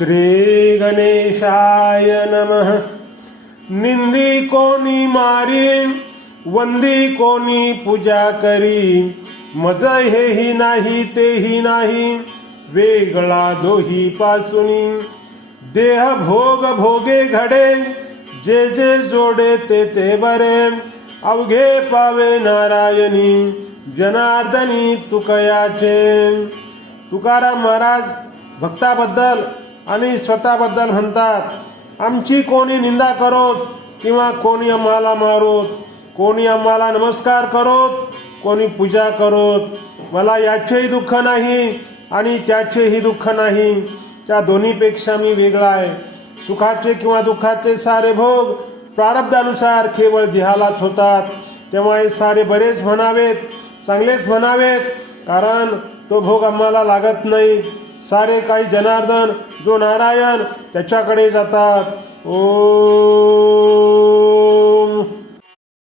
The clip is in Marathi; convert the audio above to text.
श्री गणेशाय नमः। निंदी कोणी मारी, वंदी कोणी पूजा करी, मज हेही नाही तेही नाही, वेगळा दोही पासूनी। देह भोग भोगे घडे, जे जे जोडे ते ते बरे, अवघे पावे नारायणी, जनार्दनी तुकयाचे। तुकाराम महाराज भक्ताबद्दल आणि स्वतःबद्दल म्हणतात, आमची कोणी निंदा करोत किंवा कोणी आम्हाला मारोत, कोणी आम्हाला नमस्कार करोत, कोणी पूजा करोत, मला याचेही दुःख नाही आणि त्याचेही दुःख नाही। त्या दोन्हीपेक्षा मी वेगळा आहे। सुखाचे किंवा दुःखाचे सारे भोग प्रारब्धानुसार केवळ देहालाच होतात। तेव्हा हे सारे बरेच म्हणावेत, चांगलेच म्हणावेत, कारण तो भोग आम्हाला लागत नाही। सारे काही जनार्दन जो नारायण त्याच्याकडे जातात। ओ